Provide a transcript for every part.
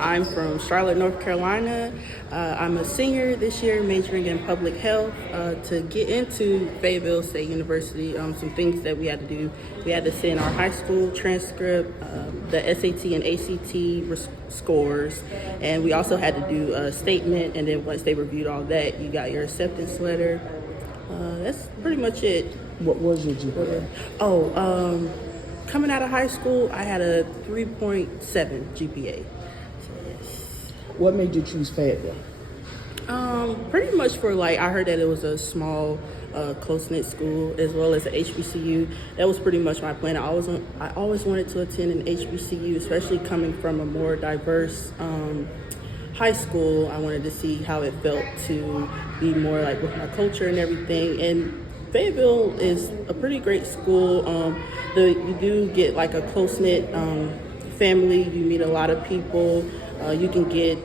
I'm from Charlotte, North Carolina. I'm a senior this year, majoring in public health. To get into Fayetteville State University, some things that we had to do. We had to send our high school transcript, the SAT and ACT scores, and we also had to do a statement, and then once they reviewed all that, you got your acceptance letter. That's pretty much it. What was your GPA? Coming out of high school, I had a 3.7 GPA. So, yes. What made you choose Fayetteville? Pretty much for I heard that it was a small, close-knit school as well as an HBCU. That was pretty much my plan. I always wanted to attend an HBCU, especially coming from a more diverse high school. I wanted to see how it felt to be more with my culture and everything. And Fayetteville is a pretty great school. You do get a close-knit family. You meet a lot of people. You can get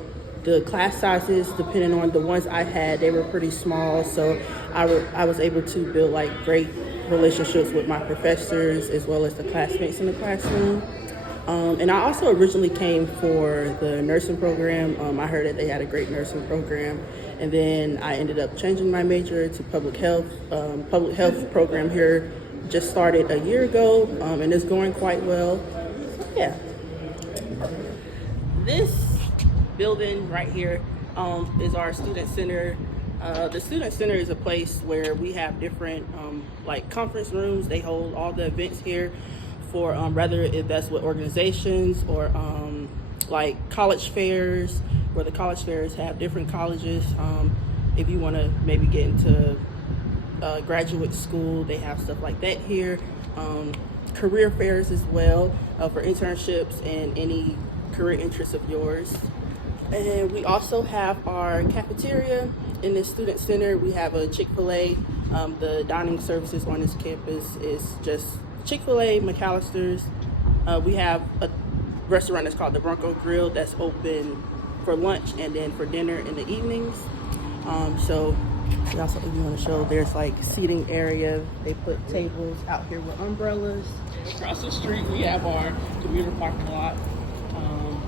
the class sizes, depending on the ones I had, they were pretty small. So I was able to build great relationships with my professors as well as the classmates in the classroom. And I also originally came for the nursing program. I heard that they had a great nursing program. And then I ended up changing my major to public health. Public health program here just started a year ago, and it's going quite well. So, yeah. This building right here is our student center. The student center is a place where we have different conference rooms. They hold all the events here for whether if that's with organizations or college fairs, where the college fairs have different colleges. If you want to maybe get into graduate school, they have stuff like that here. Career fairs as well for internships and any career interests of yours. And we also have our cafeteria in the student center. We have a Chick-fil-A. The dining services on this campus is just Chick-fil-A, McAllister's. We have a restaurant that's called the Bronco Grill that's open for lunch and then for dinner in the evenings. So we also, if you want to show, there's seating area. They put tables out here with umbrellas. Across the street, we have our commuter parking lot.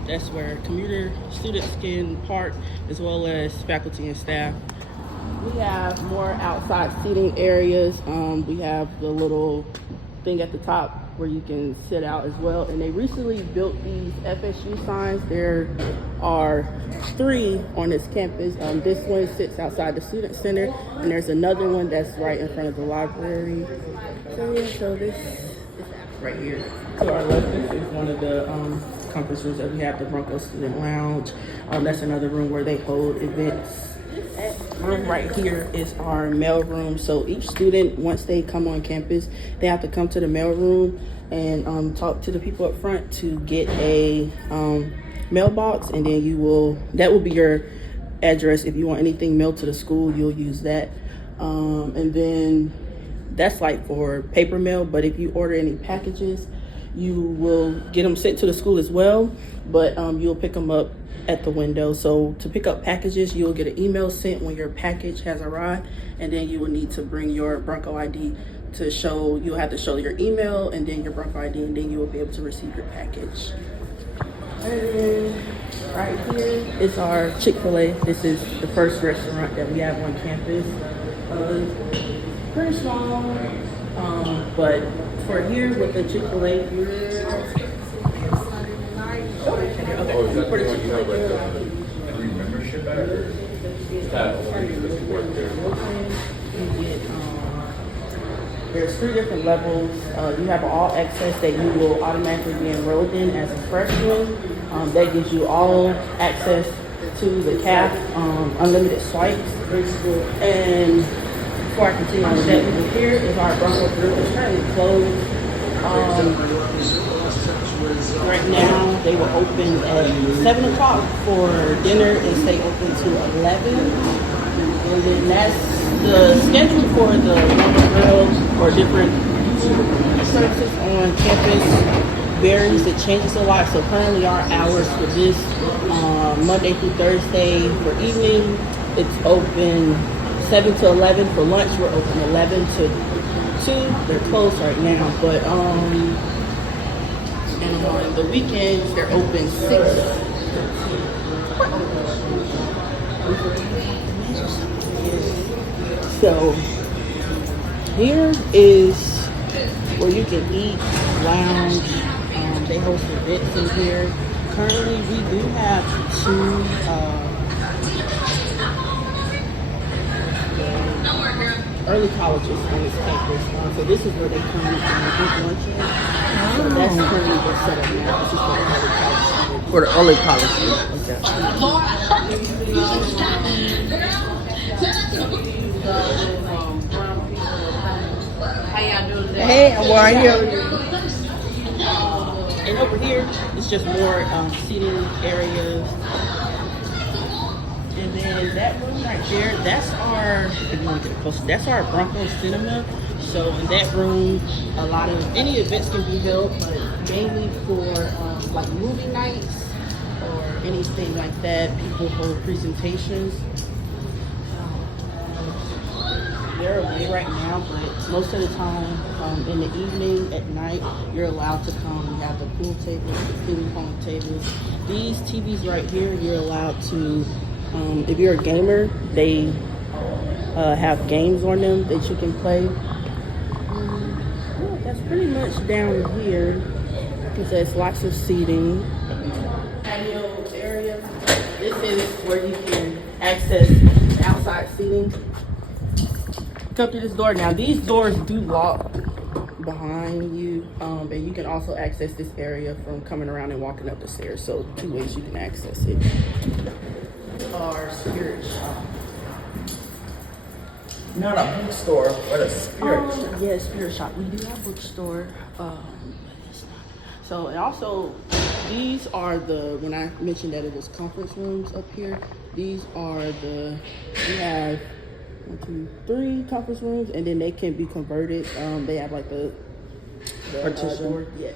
That's where commuter students can park as well as faculty and staff. We have more outside seating areas. We have the little thing at the top where you can sit out as well. And they recently built these FSU signs. There are 3 on this campus. This one sits outside the student center, and there's another one that's right in front of the library. So this right here to our left, this is one of the conference rooms that we have, the Bronco Student Lounge. That's another room where they hold events. This room right here is our mail room. So each student, once they come on campus, they have to come to the mail room and talk to the people up front to get a mailbox, and then that will be your address. If you want anything mailed to the school, you'll use that. And then that's for paper mail, but if you order any packages, you will get them sent to the school as well, but you'll pick them up at the window. So to pick up packages, you'll get an email sent when your package has arrived, and then you will need to bring your Bronco ID to show. You'll have to show your email and then your Bronco ID, and then you will be able to receive your package. And then right here is our Chick-fil-A. This is the first restaurant that we have on campus. Pretty small, but for here with the Chick-fil-A here. Oh, is that the one you have free membership at, or is that you work there? There's 3 different levels. You have all access that you will automatically be enrolled in as a freshman. That gives you all access to the CAF, unlimited swipes. And before I continue on with that, here is our Bronco Grill. It's currently closed. Right now, they will open at 7 o'clock for dinner and stay open to 11. And then that's the schedule for the Bronco Grill or different services on campus varies. It changes a lot. So currently our hours for this Monday through Thursday for evening, it's open 7 to 11. For lunch, we're open 11 to 2. They're closed right now, but and on the weekends they're open 6 to 2. So here is where you can eat, lounge. They host events in here. Currently, we do have 2 early colleges on this campus. So this is where they come and eat lunch at. So that's currently what's set up now. This is for the early college. For the early college. Okay. Hey, how are you? And over here, it's just more seating areas. And then that room right there, that's our, if you want to get closer, that's our Bronco Cinema. So in that room, a lot of, any events can be held, but mainly for like movie nights or anything like that. People hold presentations. They're away right now, but most of the time, in the evening, at night, you're allowed to come. We have the pool tables, the ping pong tables. These TVs right here, you're allowed to, if you're a gamer, they have games on them that you can play. Yeah, that's pretty much down here. There's lots of seating. Patio area. This is where you can access outside seating. Come through this door. Now these doors do lock behind you, and you can also access this area from coming around and walking up the stairs. So 2 ways you can access it. Our spirit shop. Not a bookstore, but a spirit shop. Yeah, spirit shop. We do have a bookstore. So and also these are the, when I mentioned that it was conference rooms up here, these are the, we have 1, 2, 3 conference rooms, and then they can be converted. They have like the partition. Door. Yes.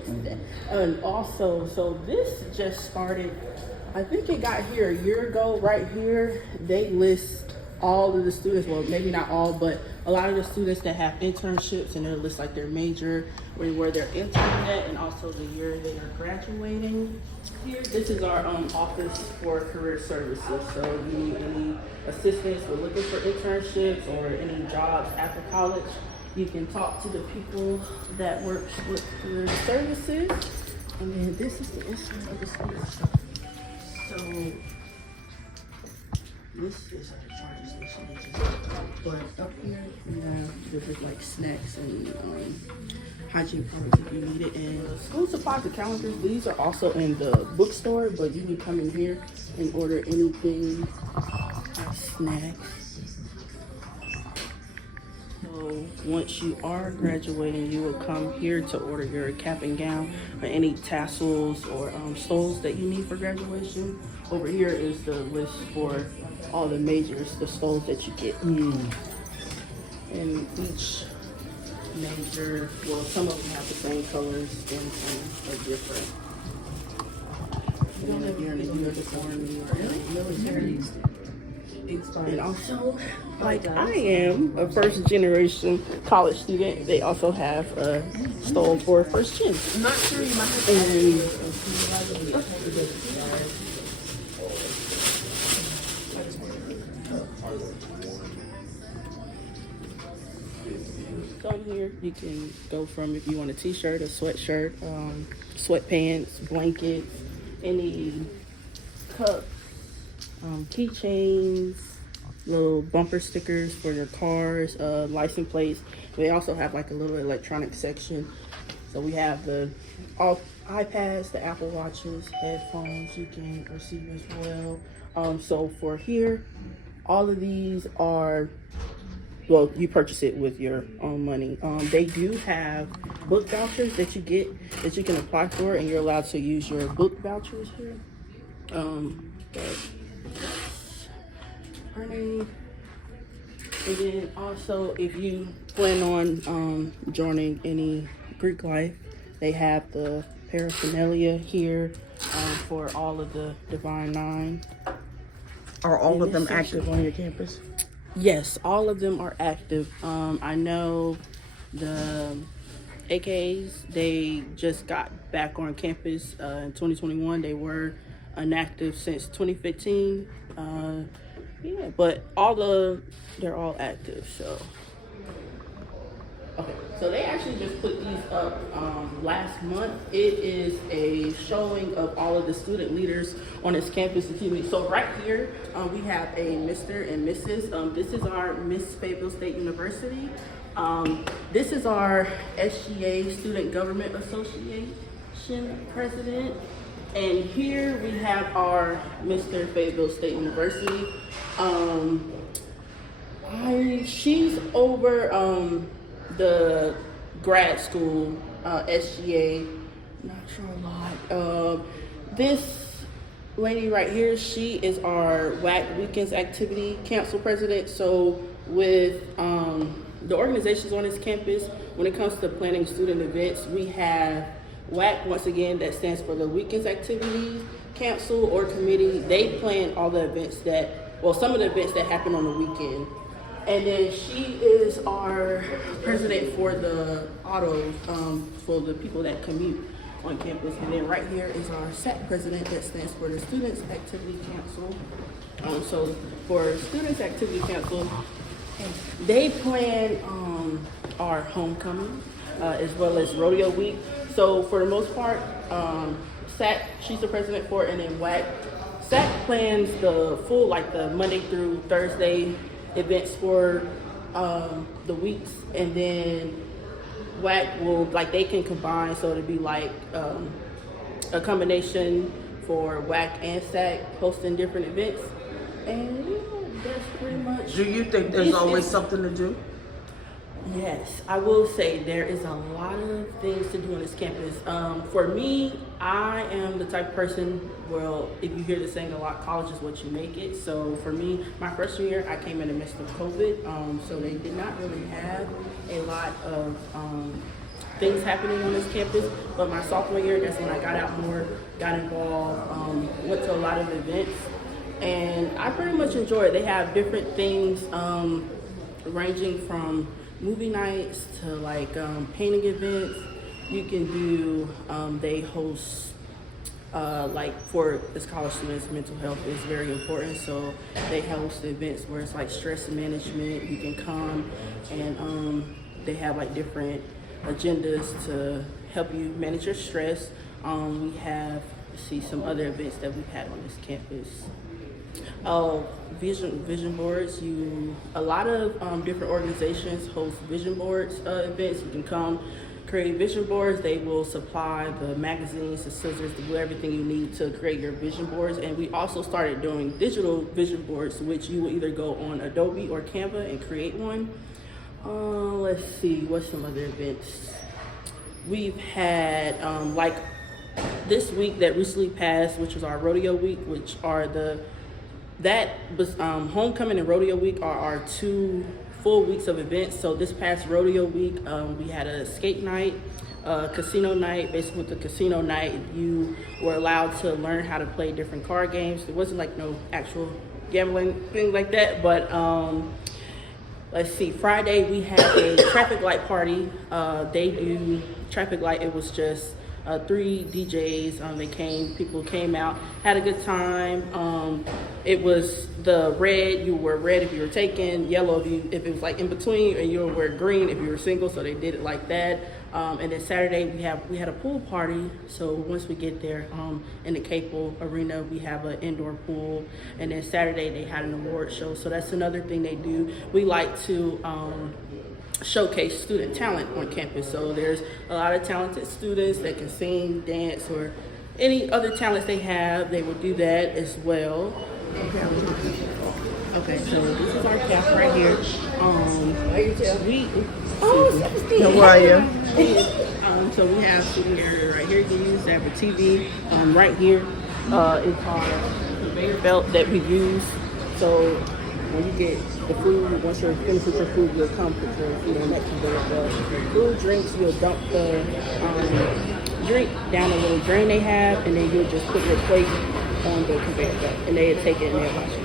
And also, so this just started, I think it got here a year ago. Right here, they list all of the students, well, maybe not all, but a lot of the students that have internships, and they'll list like their major, where they're interning at, and also the year they are graduating. Here, this is our office for career services. So if you need any assistance with looking for internships or any jobs after college, you can talk to the people that work with career services. And then this is the inside of the space. So this is our charging station. But up here we have different like snacks and hygiene products if you need it. And school supplies and calendars, these are also in the bookstore, but you can come in here and order anything, snacks. So once you are graduating, you will come here to order your cap and gown or any tassels or stoles that you need for graduation. Over here is the list for all the majors, the stoles that you get. And each major, well, some of them have the same colors and some are different. And then if you're in a uniform, you are in military. And also, like I am a first generation college student, they also have a stole for first gen. I'm not sure you might have So here you can go from, if you want a t-shirt, a sweatshirt, sweatpants, blankets, any cups, keychains, little bumper stickers for your cars, license plates. They also have like a little electronic section. So we have the all iPads, the Apple Watches, headphones you can receive as well. So for here, all of these are, well, you purchase it with your own money. They do have book vouchers that you get that you can apply for, and you're allowed to use your book vouchers here. But earning. And then also, if you plan on joining any Greek life, they have the paraphernalia here for all of the Divine Nine. Are all of them active on your campus? Yes, all of them are active. I know the AKs, they just got back on campus in 2021. They were inactive since 2015. Yeah, but they're all active, so. Okay, so they actually just put these up last month. It is a showing of all of the student leaders on this campus. So right here, we have a Mr. and Mrs. This is our Miss Fayetteville State University. This is our SCJ Student Government Association president. And here we have our Mr. Fayetteville State University. She's over the grad school, SGA, not sure a lot. This lady right here, she is our WAC Weekends Activity Council president. So with the organizations on this campus, when it comes to planning student events, we have WAC, once again, that stands for the Weekends Activity Council or Committee. They plan all the events some of the events that happen on the weekend. And then she is our president for the autos, for the people that commute on campus. And then right here is our SAC president, that stands for the Students Activity Council. So for Students Activity Council, they plan our homecoming as well as rodeo week. So for the most part, SAC, she's the president for it, and then WAC. SAC plans the full, like the Monday through Thursday events for the weeks, and then WAC will, like, they can combine, so it'll be like a combination for WAC and SAC hosting different events. And yeah, that's pretty much. Do you think there's always something to do? Yes, I will say there is a lot of things to do on this campus. For me, I am the type of person, well, if you hear the saying a lot, college is what you make it. So for me, my freshman year, I came in the midst of COVID. So they did not really have a lot of things happening on this campus. But my sophomore year, that's when I got out more, got involved, went to a lot of events. And I pretty much enjoy it. They have different things ranging from movie nights to like painting events. You can do, they host like for as college students, mental health is very important. So they host events where it's like stress management. You can come and they have like different agendas to help you manage your stress. We have, some other events that we've had on this campus. Vision boards. A lot of different organizations host vision boards events. You can come create vision boards. They will supply the magazines, the scissors, the glue, everything you need to create your vision boards. And we also started doing digital vision boards, which you will either go on Adobe or Canva and create one. Let's see, what's some other events? We've had like this week that recently passed, which was our rodeo week, which are homecoming and rodeo week are our 2 full weeks of events. So this past rodeo week, we had a skate night, casino night. Basically with the casino night, you were allowed to learn how to play different card games. There wasn't like no actual gambling thing like that, but let's see, Friday we had a traffic light party. They do traffic light. It was just 3 DJs. People came out, had a good time. It was the red, you were red if you were taken, yellow if it was like in between, and you were green if you were single. So they did it like that. And then Saturday we had a pool party. So once we get there, in the Capel Arena, we have an indoor pool. And then Saturday they had an award show. So that's another thing they do. We like to showcase student talent on campus. So there's a lot of talented students that can sing, dance, or any other talents they have. They will do that as well. Okay, so this is our caf right here. We Now, where are you? so we have sitting area right here you can use. They have a TV. Right here is our conveyor belt that we use. So when you get the food, once you're finished with your food, you'll come put your food on that conveyor belt. Food, drinks, you'll dump the drink down a little drain they have, and then you'll just put your plate on the conveyor belt, and they'll take it and they'll wash it.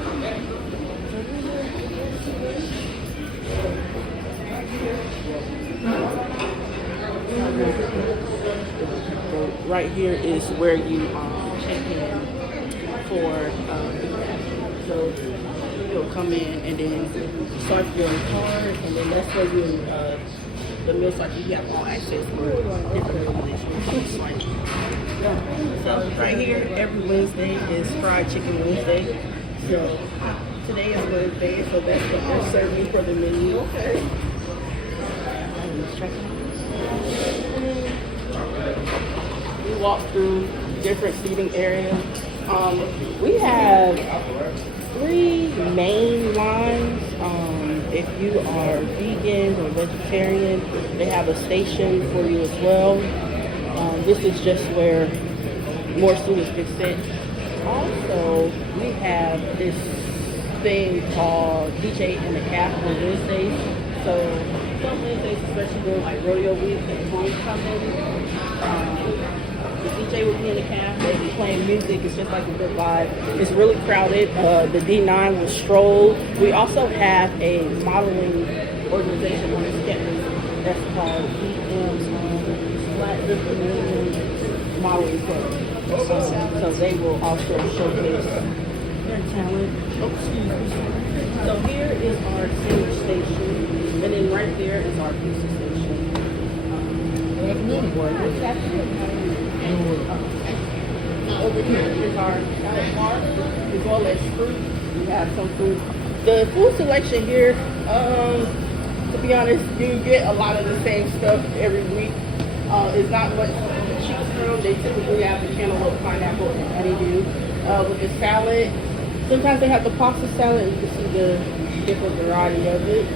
Right here is where you check in for so you'll come in and then swipe your card, and then that's where you the meal cycle, you have all access to different combinations. So right here every Wednesday is Fried Chicken Wednesday. So today is Wednesday, so that's what they're serving for the menu. Okay. We walk through different seating areas. We have 3 main lines. If you are vegan or vegetarian, they have a station for you as well. This is just where more students can sit. Also, we have this thing called DJ in the Caf on Wednesdays. So some Wednesdays, especially during like rodeo week and homecoming, the DJ will be in the caf. They'll be playing music. It's just like a good vibe. It's really crowded. The D9 will stroll. We also have a modeling organization on this campus that's called Modeling Club. So they will also showcase their talent. Oh, excuse me. So here is our senior station, and then right there is our pizza station. Over here is our salad bar, as well as fruit. We have some food. The food selection here, to be honest, you get a lot of the same stuff every week. It's not much to choose from. They typically have the cantaloupe, pineapple, and honeydew. With the salad, sometimes they have the pasta salad. You can see the different variety of it.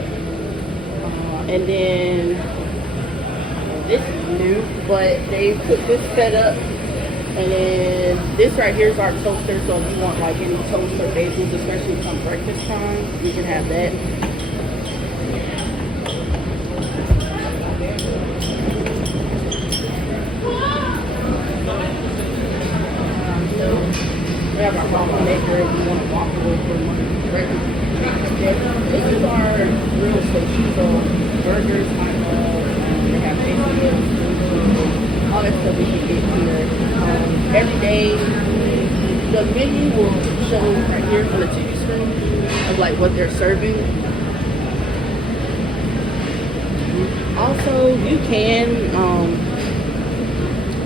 And then this is new, but they put this set up. And then this right here is our toaster. So if you want like any toast or bagels, especially come breakfast time, you can have that. We have our coffee maker if you want to walk away from breakfast. This is our grill station. So burgers, hot dogs, they have quesadillas, all that stuff we can get here. Every day, the menu will show right here on the TV screen of like what they're serving. Also, you can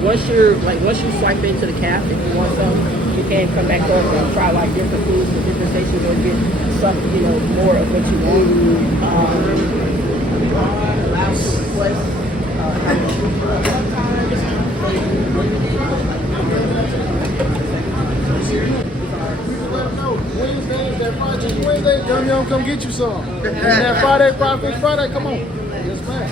once you swipe into the caf, if you want some, you can come back over and try like different foods from different stations or get some, more of what you want. You are allowed to request Wednesday, come young, come get you some. And that Friday, Friday, come on. Yes, ma'am.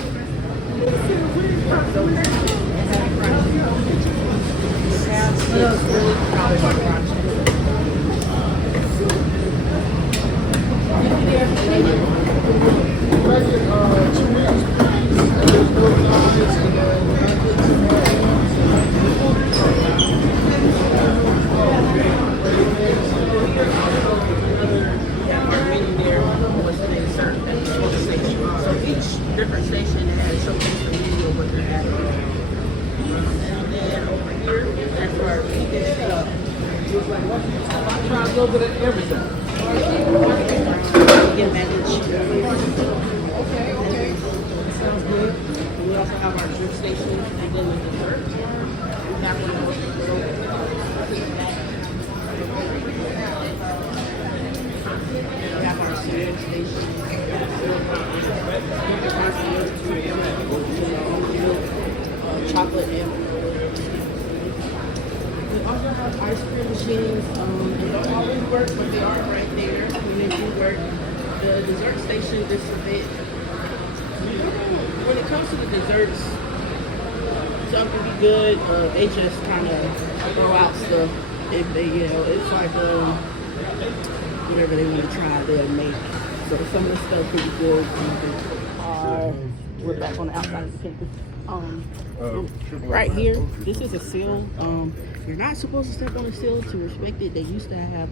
Different station has showcased the menu of what they're having. And then over here, that's where we can I try a little bit of everything. get managed. Okay. Sounds good. We also have our drink station and then the dessert. We have one more. We have our cereal station. Chocolate and we also have ice cream machines. And they're always work, but they are right there when they do work. The dessert station is a bit. When it comes to the desserts, some can be good. They just kind of throw out stuff if they, it's like whatever they want to try, they'll make. So some of the stuff can be good. We're back on the outside of the campus. Right here, this is a seal. You're not supposed to step on the seal to respect it. They used to have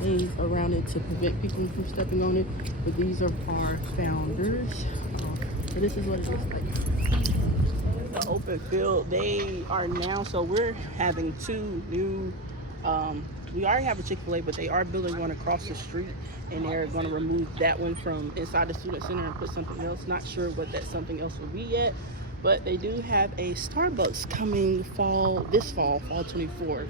things around it to prevent people from stepping on it, but these are our founders. So this is what it looks like. The open field, they are now, so we're having two new, we already have a Chick-fil-A, but they are building one across the street, and they're going to remove that one from inside the student center and put something else. Not sure what that something else will be yet, but they do have a Starbucks coming this fall 24.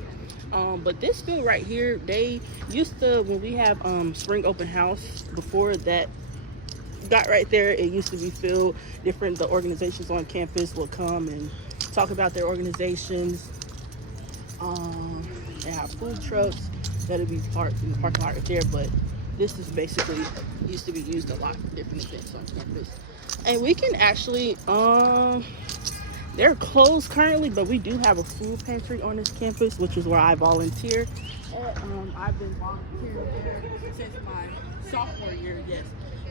But this field right here, they used to, when we have spring open house, before that got right there, it used to be filled. The organizations on campus will come and talk about their organizations. They have food trucks that'll be parked in the parking lot right there, but this is basically used to be used a lot for different events on campus. And we can actually, they're closed currently, but we do have a food pantry on this campus, which is where I volunteer. I've been volunteering there since my sophomore year, yes.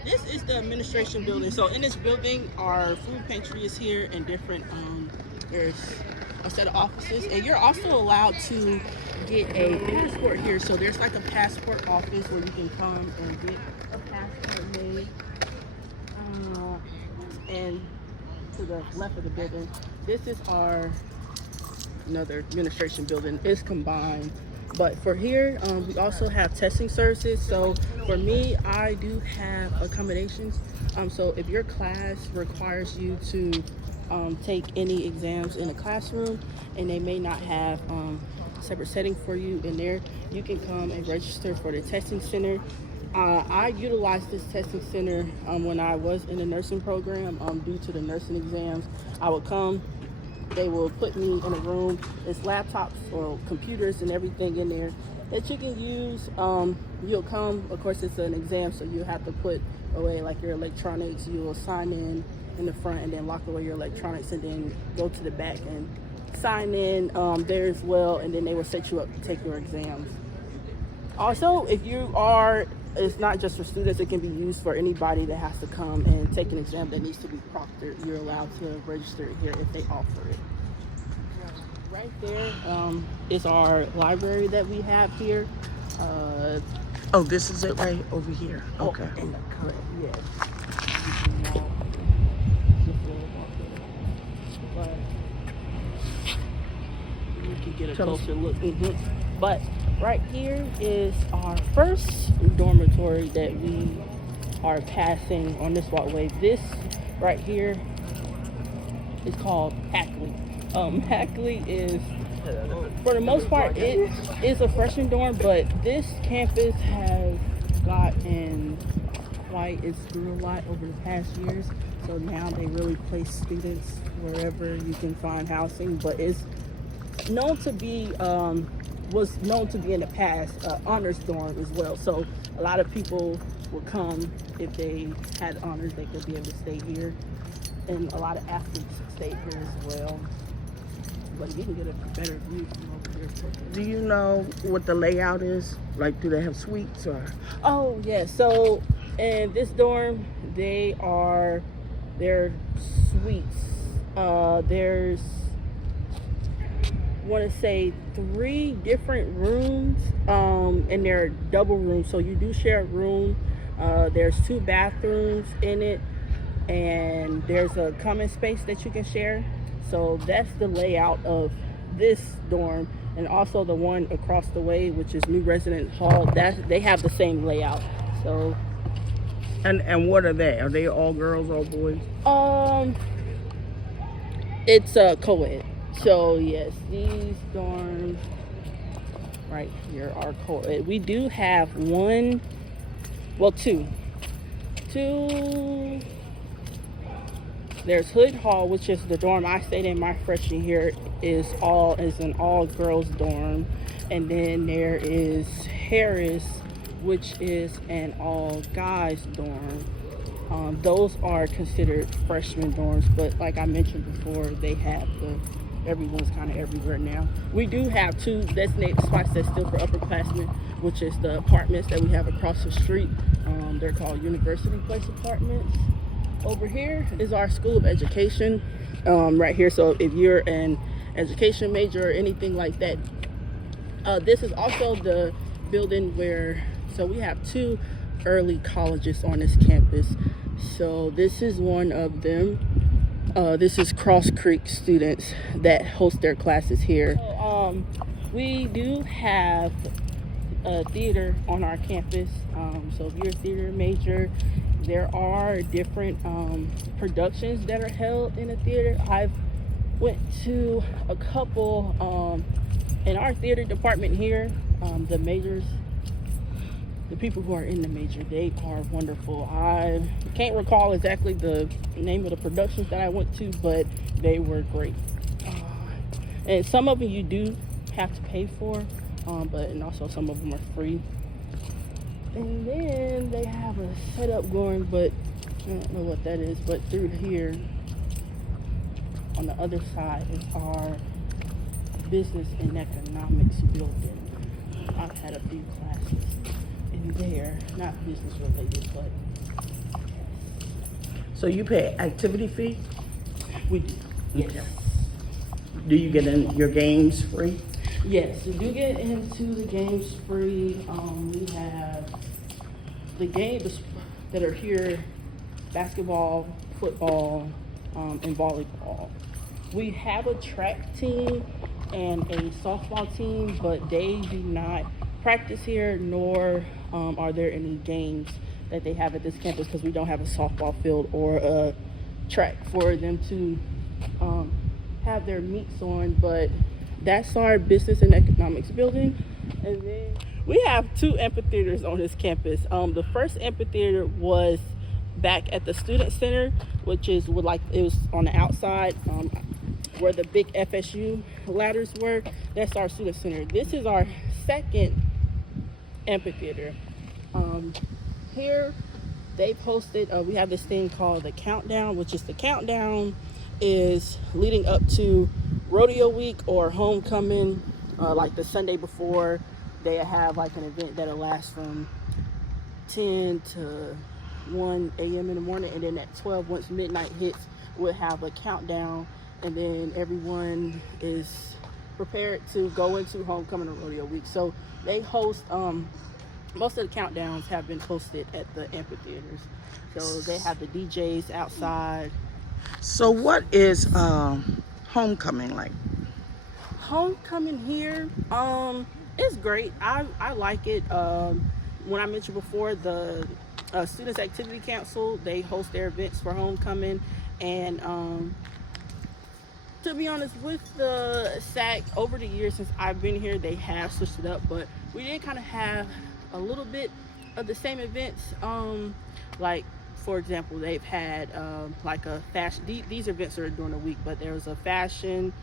This is the administration building. So in this building, our food pantry is here, and different, there's a set of offices, and you're also allowed to get a passport here. So there's like a passport office where you can come and get a passport made. And to the left of the building, this is another administration building. It's combined. But for here, we also have testing services. So for me, I do have accommodations. So if your class requires you to take any exams in a classroom, and they may not have a separate setting for you in there, you can come and register for the testing center. I utilized this testing center when I was in the nursing program. Due to the nursing exams, I would come. They will put me in a room. There's laptops or computers and everything in there that you can use. You'll come, of course it's an exam, so you have to put away like your electronics. You will sign in the front, and then lock away your electronics, and then go to the back and sign in there as well, and then they will set you up to take your exams. Also, if you are, it's not just for students, it can be used for anybody that has to come and take an exam that needs to be proctored. You're allowed to register it here if they offer it. Right there is our library that we have here. Oh, this is it right over here. Okay. In the correct, yes. But you can get a closer look. But right here is our first dormitory that we are passing on this walkway. This right here is called Hackley. Hackley is, for the most part, it is a freshman dorm, but this campus has gotten it's grew a lot over the past years. So now they really place students wherever you can find housing, but it's known to be was known to be in the past honors dorm as well. So a lot of people would come if they had honors, they could be able to stay here, and a lot of athletes stay here as well. But you can get a better view from over here. Do you know what the layout is? Like, do they have suites or? Oh yeah, so in this dorm, they're suites. There's, want to say 3 different rooms, and they're double rooms, so you do share a room. There's 2 bathrooms in it, and there's a common space that you can share. So that's the layout of this dorm, and also the one across the way, which is New Resident Hall. They have the same layout. So, and what are they? Are they all girls, all boys? It's a co-ed. So yes, these dorms right here are co-ed. We do have 2. There's Hood Hall, which is the dorm I stayed in my freshman year, is an all girls dorm, and then there is Harris, which is an all guys dorm. Those are considered freshman dorms, but like I mentioned before, they have everyone's kind of everywhere now. We do have 2 designated spots that's still for upperclassmen, which is the apartments that we have across the street. They're called University Place apartments. Over here is our School of Education, right here. So if you're an education major or anything like that, this is also the building where, so we have 2 early colleges on this campus. So this is one of them. This is Cross Creek students that host their classes here. So, we do have a theater on our campus. So if you're a theater major, there are different productions that are held in the theater. I've went to a couple in our theater department here. The majors, the people who are in the major, they are wonderful. I can't recall exactly the name of the productions that I went to, but they were great. And some of them you do have to pay for, and also some of them are free. And then they have a setup going, but I don't know what that is. But through here, on the other side, is our business and economics building. I've had a few classes in there, not business related, but So you pay activity fee? we do. Yes. Okay. Do you get in your games free? Yes, we do get into the games free. We have the games that are here: basketball, football, and volleyball. We have a track team and a softball team, but they do not practice here, nor are there any games that they have at this campus because we don't have a softball field or a track for them to have their meets on. But that's our business and economics building. And then we have 2 amphitheaters on this campus. The first amphitheater was back at the student center, which is it was on the outside where the big FSU ladders were. That's our student center. This is our second amphitheater. Here they posted, we have this thing called the countdown, which is the countdown is leading up to rodeo week or homecoming. Like the Sunday before, they have like an event that'll last from 10 to 1 a.m. in the morning, and then at 12, once midnight hits, we'll have a countdown, and then everyone is prepared to go into homecoming or rodeo week. So they host, most of the countdowns have been hosted at the amphitheaters. So they have the DJs outside. So what is homecoming like? Homecoming here, it's great. I like it. When I mentioned before, the Students Activity Council, they host their events for homecoming, and to be honest, with the SAC, over the years since I've been here, they have switched it up, but we did kind of have a little bit of the same events. Like, for example, they've had like a fashion, these events are during the week, but there was a fashion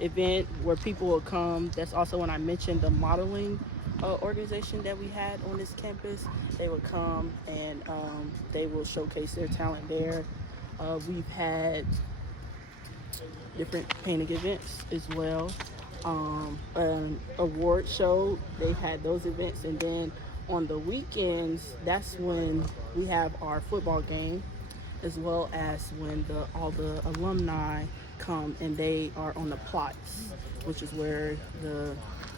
event where people will come. That's also when I mentioned the modeling organization that we had on this campus. They would come and they will showcase their talent there. We've had different painting events as well. An award show, they had those events, and then on the weekends, that's when we have our football game, as well as when all the alumni come and they are on the plots, which is where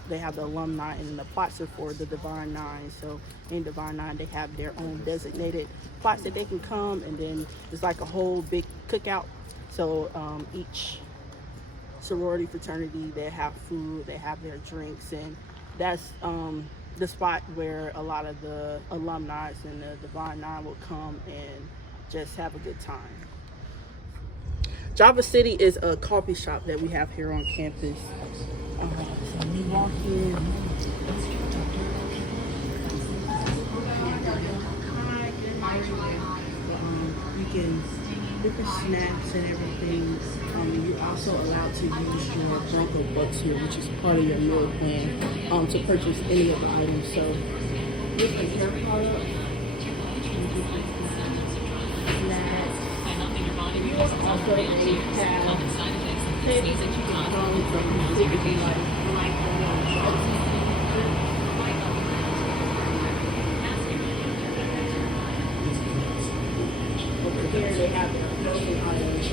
they have the alumni, and the plots are for the Divine Nine. So in Divine Nine, they have their own designated plots that they can come, and then it's like a whole big cookout. So each sorority, fraternity, they have food, they have their drinks, and that's the spot where a lot of the alumni and the Divine Nine will come and just have a good time. Java City is a coffee shop that we have here on campus. So we walk in. You can different snacks and everything. you're also allowed to use your Bronco bucks here, which is part of your meal plan, to purchase any of the items. So different hair products, snacks. You also have tables that you can come from typically like over here they have their clothing items.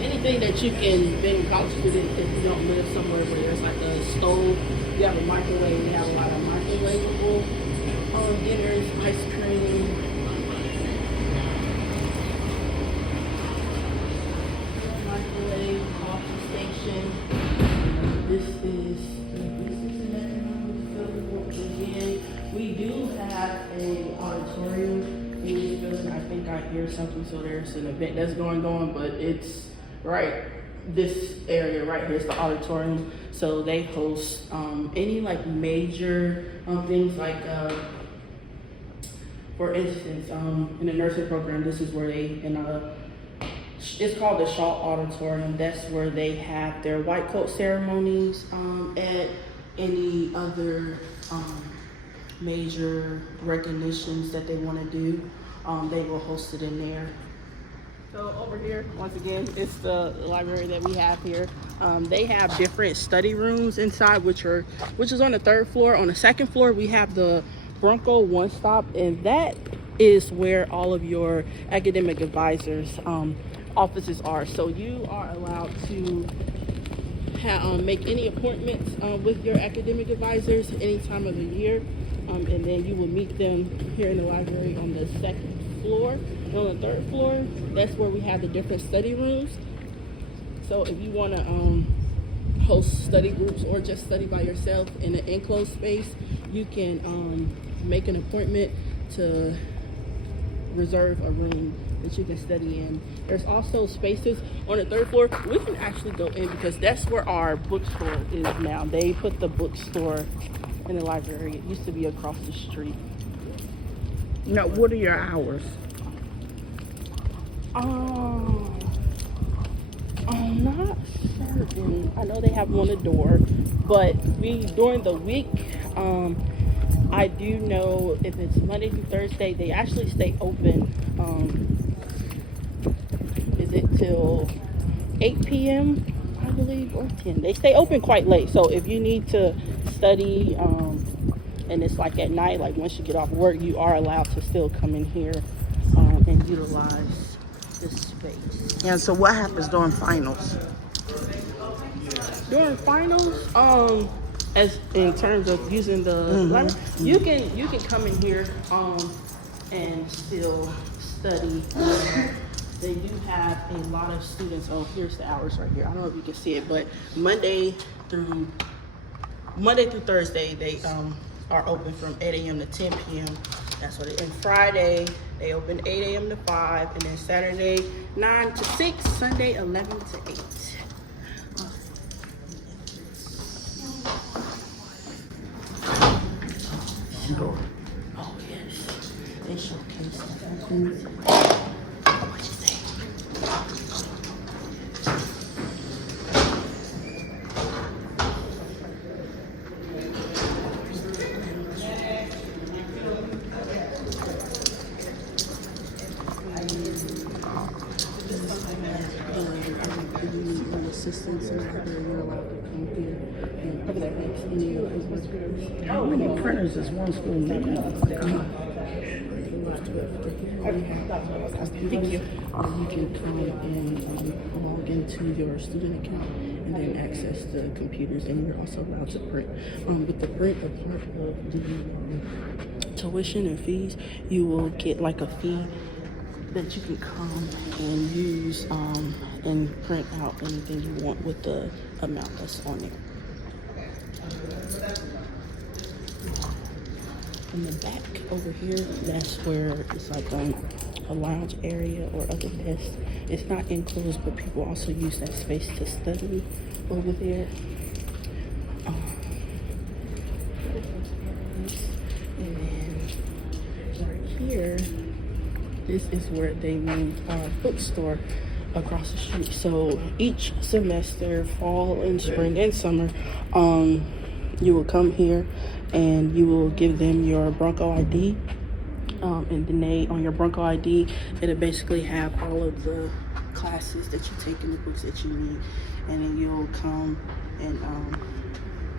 Anything that you can bring couch with it if you don't live somewhere where there's like a stove, you have a microwave, we have a lot of microwavable dinners, ice cream. Microwave, coffee station. This is again. We do have an auditorium in this building. I think I hear something, so there's an event that's going on, but it's right this area right here is the auditorium. So they host any like major things like for instance in the nursing program, this is where they it's called the Shaw Auditorium. That's where they have their white coat ceremonies at any other major recognitions that they want to do. They will host it in there. So over here, once again, it's the library that we have here. They have different study rooms inside, which is on the 3rd floor. On the 2nd floor, we have the Bronco One Stop, and that is where all of your academic advisors' offices are. So you are allowed to make any appointments with your academic advisors any time of the year, and then you will meet them here in the library on the 2nd floor. And on the 3rd floor, that's where we have the different study rooms. So if you want to host study groups or just study by yourself in an enclosed space, you can make an appointment to reserve a room that you can study in. There's also spaces on the 3rd floor. We can actually go in because that's where our bookstore is now. They put the bookstore in the library. It used to be across the street. Now, what are your hours? I'm not certain. I know they have one at the door, but during the week, I do know if it's Monday through Thursday, they actually stay open. Is it till 8 p.m. I believe, or 10? They stay open quite late. So if you need to study, and it's like at night, like once you get off work, you are allowed to still come in here and utilize this space. And so what happens during finals? During finals, as in terms of using the library, you can come in here and still study. They do have a lot of students. Oh, here's the hours right here. I don't know if you can see it, but Monday through Thursday, they are open from 8 a.m. to 10 p.m. That's what it is. And Friday, they open 8 a.m. to 5, and then Saturday, 9 to 6, Sunday, 11 to 8. Oh, yes. They showcase things. What'd you say? Assistance in library, you're allowed to come here and cover that makes any How many printers is one school making? Thank you. You can come and log into your student account and then access the computers, and you're also allowed to print. With the print, a part of the tuition and fees, you will get like a fee that you can come and use and print out anything you want with the amount that's on it. In the back over here, that's where it's like a lounge area or other desks. It's not enclosed, but people also use that space to study over there. And then right here, this is where they moved our bookstore. across the street. So each semester, fall and spring and summer, you will come here and you will give them your Bronco ID. And then on your Bronco ID, it'll basically have all of the classes that you take and the books that you need. And then you'll come and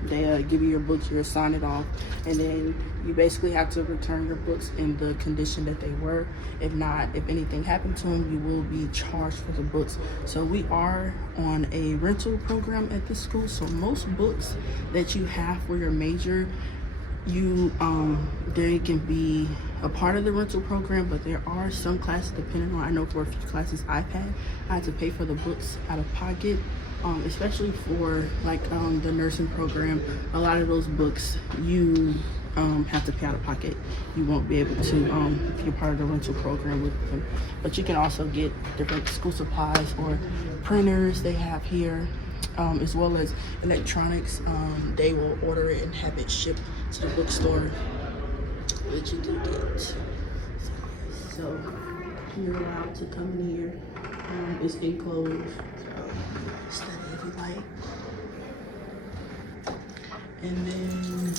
they'll give you your books, you'll sign it off, and then you basically have to return your books in the condition that they were. If not, if anything happened to them, you will be charged for the books. So we are on a rental program at this school, so most books that you have for your major, they can be a part of the rental program, but there are some classes, depending on, I know for a few classes I had to pay for the books out of pocket, especially for like the nursing program. A lot of those books you have to pay out of pocket. You won't be able to be a part of the rental program with them. But you can also get different school supplies or printers they have here, as well as electronics. They will order it and have it shipped to the bookstore, which you do get. So you're allowed to come in here. It's enclosed, so study if you like. And then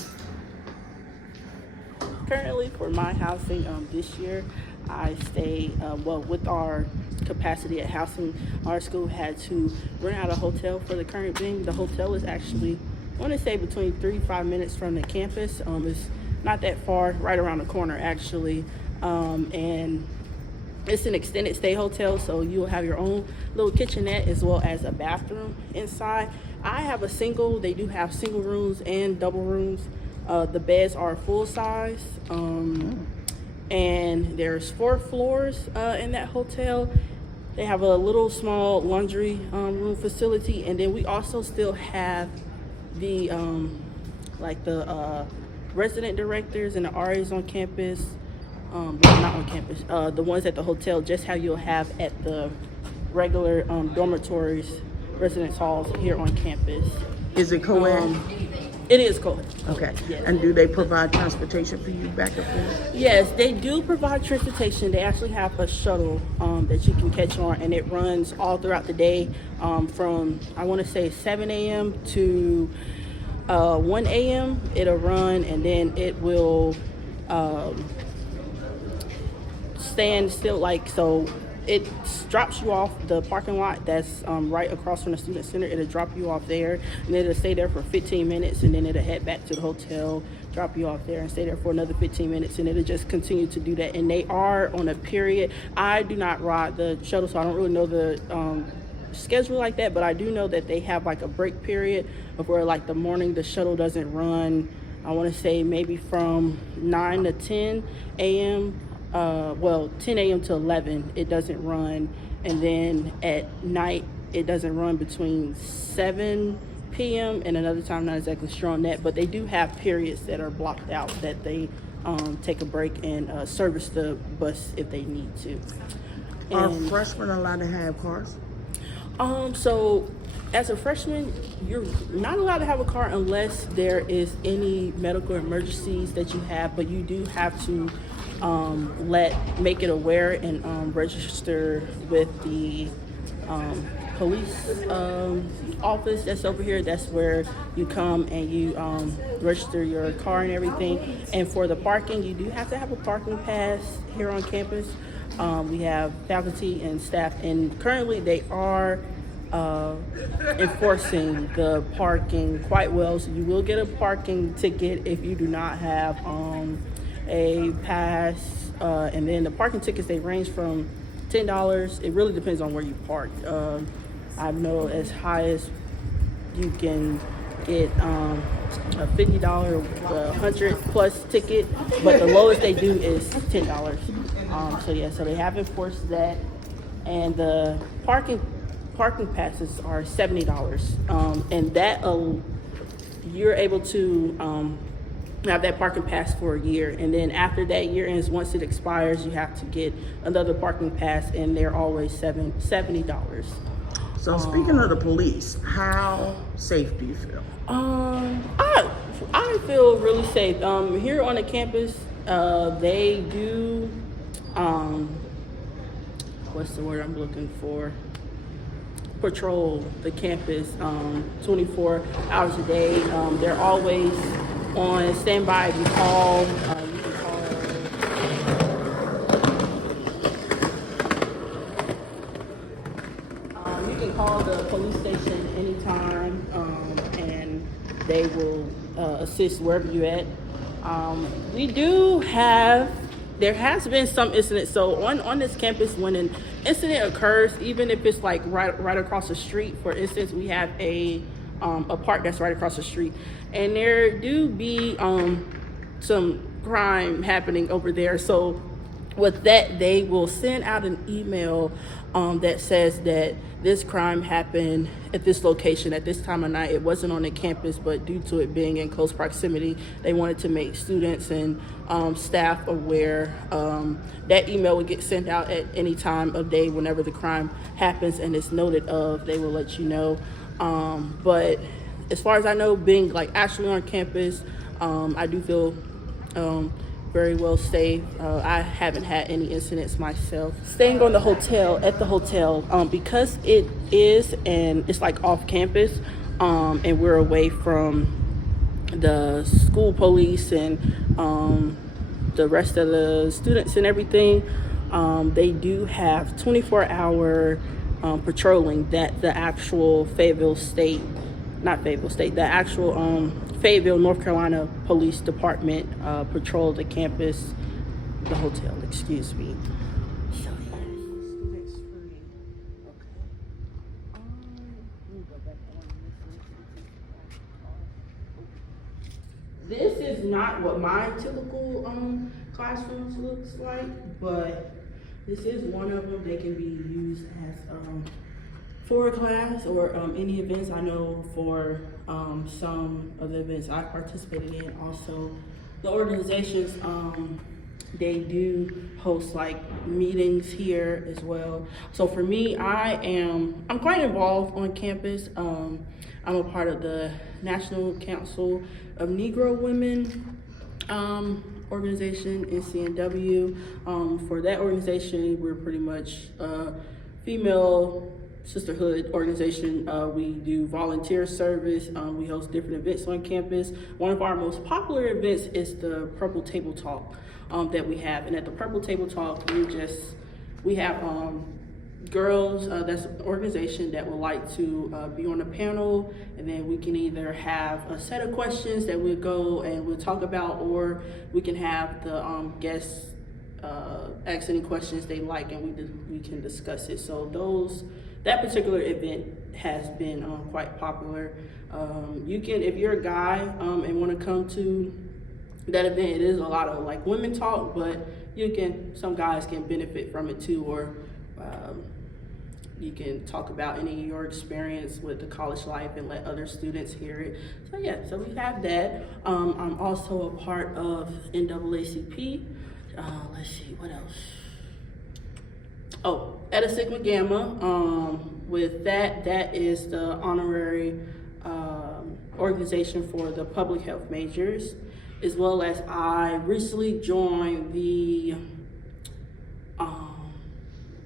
currently for my housing this year, I stay, with our capacity at housing, our school had to rent out a hotel for the current thing. The hotel is actually, I want to say between 3 to 5 minutes from the campus. It's not that far, right around the corner actually. And it's an extended stay hotel, so you'll have your own little kitchenette as well as a bathroom inside. I have a single, they do have single rooms and double rooms. The beds are full size. And there's 4 floors in that hotel. They have a little small laundry room facility, and then we also still have the resident directors and the RAs on campus. Not on campus. The ones at the hotel, just how you'll have at the regular dormitories, residence halls here on campus. Is it co-ed? It is co-ed. Okay. Yes. And do they provide transportation for you back and forth? Yes, they do provide transportation. They actually have a shuttle that you can catch on, and it runs all throughout the day from, I want to say, 7 a.m. to 1 a.m. It'll run, and then it will stand still, so it drops you off the parking lot that's right across from the student center. It'll drop you off there, and it'll stay there for 15 minutes, and then it'll head back to the hotel, drop you off there, and stay there for another 15 minutes, and it'll just continue to do that. And they are on a period. I do not ride the shuttle, so I don't really know the schedule like that, but I do know that they have like a break period of where like the morning the shuttle doesn't run. I want to say maybe from 9 to 10 a.m. 10 a.m. to 11, it doesn't run. And then at night, it doesn't run between 7 p.m. and another time, not exactly sure on that, but they do have periods that are blocked out that they take a break and service the bus if they need to. Are freshmen allowed to have cars? So as a freshman, you're not allowed to have a car unless there is any medical emergencies that you have, but you do have to make it aware and register with the police office that's over here. That's where you come and you register your car and everything. And for the parking, you do have to have a parking pass here on campus. We have faculty and staff, and currently they are enforcing the parking quite well. So you will get a parking ticket if you do not have a pass, and then the parking tickets, they range from $10. It really depends on where you park. I know as high as you can get a $50, 100+ ticket, but the lowest they do is $10. So they have enforced that, and the parking passes are $70, and that you're able to have that parking pass for a year, and then after that year ends, once it expires, you have to get another parking pass, and they're always $70. So speaking of the police, how safe do you feel? I feel really safe. Here on the campus, they do, what's the word I'm looking for? patrol the campus 24 hours a day. They're always on standby. If you call, you can call the police station anytime, and they will assist wherever you're at. There has been some incidents. So on this campus, when an incident occurs, even if it's like right across the street, for instance, we have a park that's right across the street, and there do be some crime happening over there. So with that, they will send out an email that says that this crime happened at this location at this time of night. It wasn't on the campus, but due to it being in close proximity, they wanted to make students and staff aware. That email will get sent out at any time of day whenever the crime happens and it's noted of, they will let you know. But as far as I know, being like actually on campus, I do feel very well safe. I haven't had any incidents myself. Staying on at the hotel, because it is, and it's like off campus, and we're away from the school police and the rest of the students and everything. They do have 24-hour patrolling that the actual Fayetteville, North Carolina Police Department patrol the campus, the hotel, excuse me. So yeah, students free. Okay. Let me go back on this. This is not what my typical classrooms looks like, but this is one of them. They can be used as for a class or any events. I know for some of the events I participated in, also the organizations, they do host like meetings here as well. So for me, I'm quite involved on campus. I'm a part of the National Council of Negro Women organization, NCNW. For that organization, we're pretty much female sisterhood organization. We do volunteer service. We host different events on campus. One of our most popular events is the Purple Table Talk that we have. And at the Purple Table Talk, we have girls, that's an organization that would like to be on a panel, and then we can either have a set of questions that we'll go and we'll talk about, or we can have the guests ask any questions they like, and we can discuss it. So that particular event has been quite popular. You can, if you're a guy and want to come to that event, it is a lot of like women talk, but some guys can benefit from it too, or you can talk about any of your experience with the college life and let other students hear it. So yeah, so we have that. I'm also a part of NAACP. Let's see, what else? Oh, Eta Sigma Gamma. With that is the honorary organization for the public health majors, as well as I recently joined the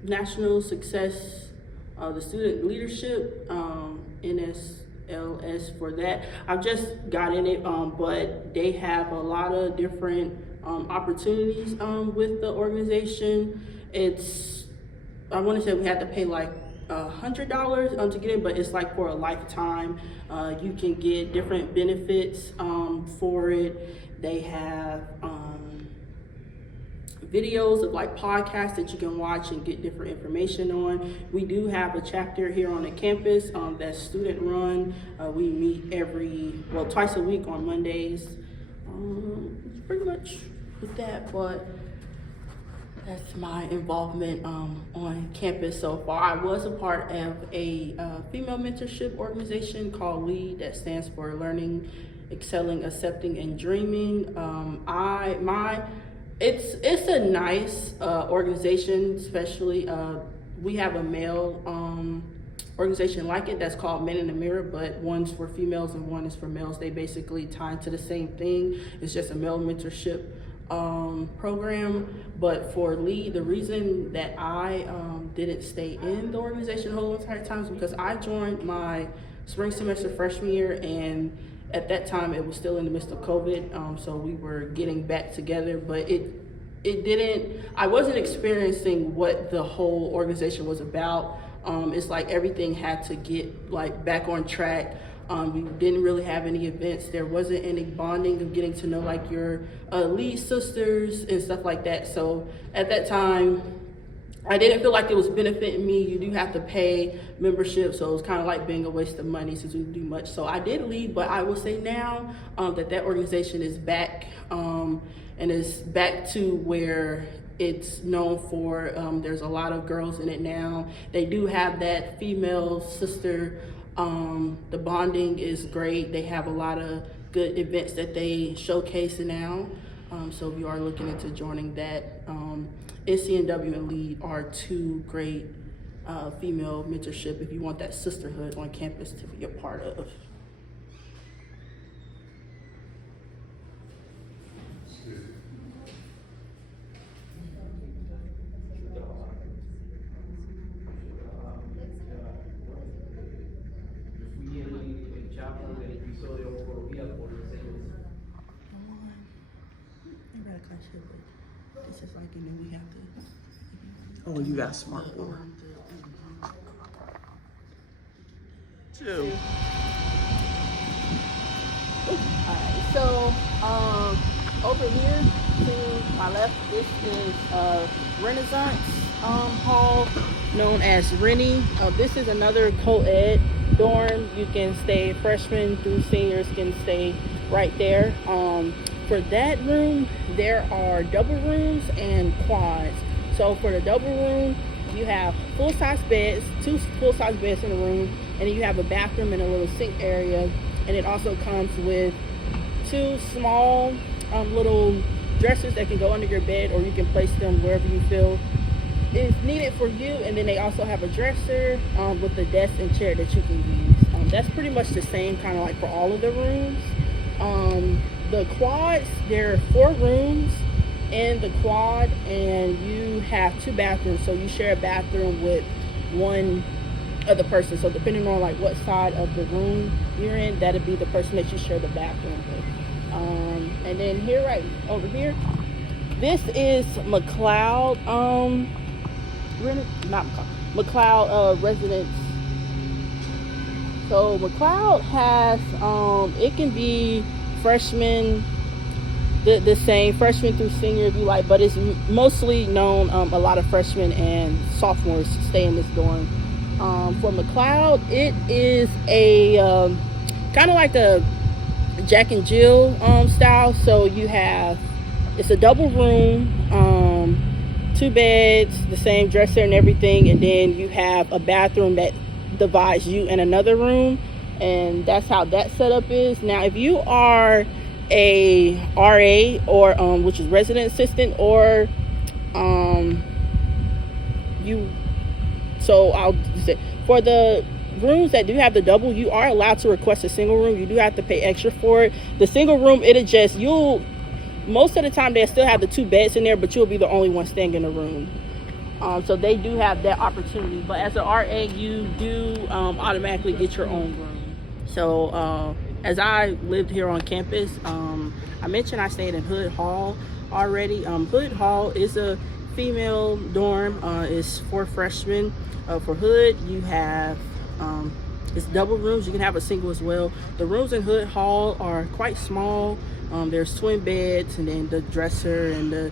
National Success, the Student Leadership, NSLS for that. I've just got in it, but they have a lot of different opportunities with the organization. I want to say we had to pay like $100 to get in, but it's like for a lifetime. You can get different benefits for it. They have videos of like podcasts that you can watch and get different information on. We do have a chapter here on the campus that's student run. We meet twice a week on Mondays. Pretty much with that, but that's my involvement on campus so far. I was a part of a female mentorship organization called LEAD, that stands for Learning, Excelling, Accepting, and Dreaming. It's a nice organization, especially we have a male organization like it that's called Men in the Mirror, but one's for females and one is for males. They basically tie into the same thing. It's just a male mentorship program, but for lead, the reason that I didn't stay in the organization the whole entire time is because I joined my spring semester freshman year, and at that time it was still in the midst of COVID, so we were getting back together, but I wasn't experiencing what the whole organization was about. It's like everything had to get like back on track. We didn't really have any events. There wasn't any bonding of getting to know like your lead sisters and stuff like that. So at that time, I didn't feel like it was benefiting me. You do have to pay membership, so it was kind of like being a waste of money since we didn't do much. So I did leave, but I will say now that organization is back, and is back to where it's known for. There's a lot of girls in it now. They do have that female sister. The bonding is great. They have a lot of good events that they showcase now. So if you are looking into joining that, SCNW and LEAD are two great female mentorship if you want that sisterhood on campus to be a part of. This is like, and then we have to. Oh, you got a smart board. Two. Alright, so over here to my left, this is Renaissance Hall, known as Rennie. This is another co-ed dorm. You can stay, freshmen through seniors can stay right there. For that room, there are double rooms and quads. So for the double room, you have full-size beds, 2 full-size beds in the room, and then you have a bathroom and a little sink area. And it also comes with 2 small little dressers that can go under your bed, or you can place them wherever you feel is needed for you. And then they also have a dresser with a desk and chair that you can use. That's pretty much the same kind of like for all of the rooms. The quads, there are 4 rooms in the quad, and you have 2 bathrooms, so you share a bathroom with one other person. So depending on like what side of the room you're in, that'd be the person that you share the bathroom with. And then here, right over here, this is McLeod, McLeod residence. So McLeod has, it can be freshmen, the same freshman through senior if you like, but it's mostly known, a lot of freshmen and sophomores stay in this dorm. For McLeod, it is a kind of like a Jack and Jill style. So you have, it's a double room, 2 beds, the same dresser and everything, and then you have a bathroom that divides you in another room, and that's how that setup is. Now if you are a RA, or which is resident assistant, or so I'll say for the rooms that do have the double, you are allowed to request a single room. You do have to pay extra for it. The single room, most of the time they'll still have the 2 beds in there, but you'll be the only one staying in the room. So they do have that opportunity, but as an RA, you do automatically get your own room. So as I lived here on campus, I mentioned I stayed in Hood Hall already. Hood Hall is a female dorm. It's for freshmen. For Hood, you have it's double rooms. You can have a single as well. The rooms in Hood Hall are quite small. There's twin beds, and then the dresser and the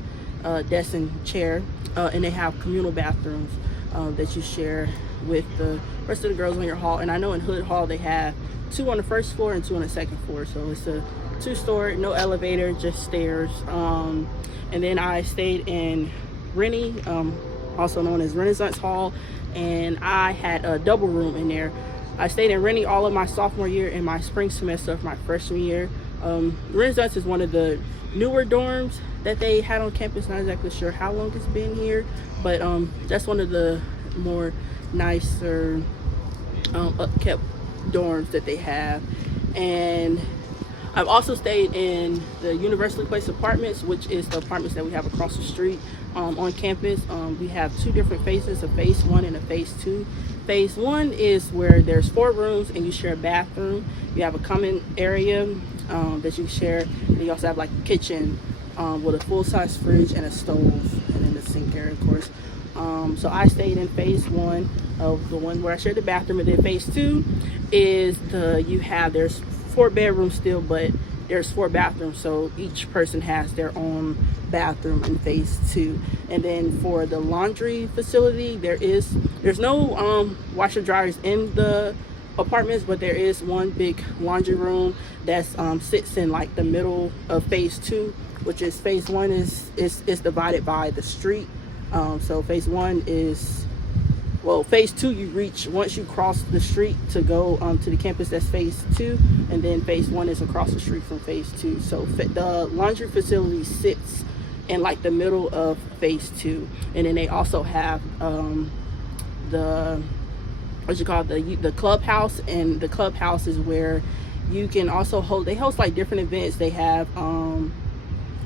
desk and chair, and they have communal bathrooms that you share with the rest of the girls on your hall. And I know in Hood Hall they have 2 on the first floor and 2 on the second floor, so it's a 2-story, no elevator, just stairs. And then I stayed in Rennie, also known as Renaissance Hall, and I had a double room in there. I stayed in Rennie all of my sophomore year and my spring semester of my freshman year. Renaissance is one of the newer dorms that they had on campus. Not exactly sure how long it's been here, but that's one of the more nicer upkept dorms that they have. And I've also stayed in the University Place apartments, which is the apartments that we have across the street on campus. We have 2 different phases, a phase 1 and a phase 2. Phase 1 is where there's 4 rooms and you share a bathroom. You have a common area that you share. And you also have like a kitchen with a full-size fridge and a stove, and then the sink area, of course. So I stayed in phase 1 of the one where I shared the bathroom, and then phase 2 is there's 4 bedrooms still, but there's 4 bathrooms, so each person has their own bathroom in phase 2. And then for the laundry facility, there's no washer dryers in the apartments, but there is one big laundry room that sits in like the middle of phase 2, which is phase 1 is divided by the street. So phase 1 is, well, phase 2 you reach once you cross the street to go to the campus. That's phase 2, and then phase 1 is across the street from phase 2. So the laundry facility sits in like the middle of phase 2, and then they also have the clubhouse, and the clubhouse is where you can also host like different events. They have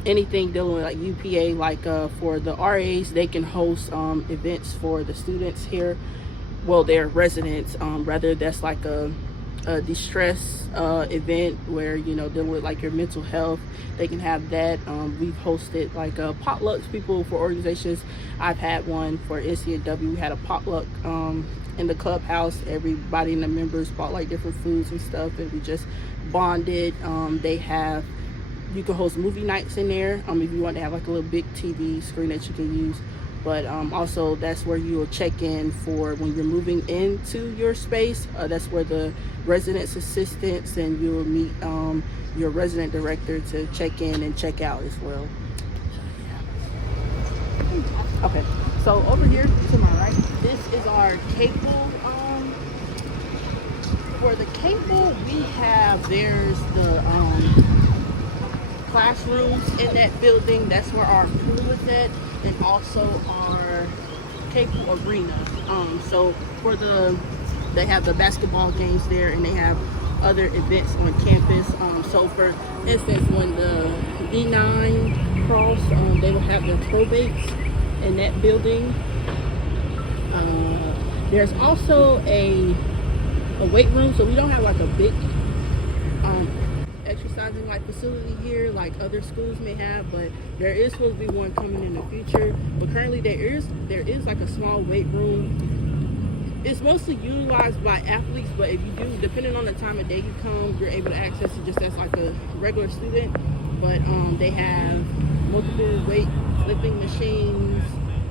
anything dealing with like UPA, like for the RAs, they can host events for the students here, well, their residents, rather that's like a distress event where, you know, dealing with like your mental health. They can have that. We've hosted like potlucks, people for organizations. I've had one for NCAW. We had a potluck in the clubhouse. Everybody in the members bought like different foods and stuff, and we just bonded. You can host movie nights in there if you want to have like a little big TV screen that you can use. But also that's where you will check in for when you're moving into your space. That's where the residence assistants, and you will meet your resident director to check in and check out as well. Okay, so over here to my right, this is our cable. For the cable, there's the classrooms in that building. That's where our pool is at, and also our cable arena. So they have the basketball games there, and they have other events on campus. So for instance, when the D9 cross, they will have the probates in that building. There's also a weight room, so we don't have like a big exercising like facility here like other schools may have, but there is supposed to be one coming in the future. But currently there is like a small weight room. It's mostly utilized by athletes, but if you do, depending on the time of day you come, you're able to access it just as like a regular student. But they have multiple weight lifting machines.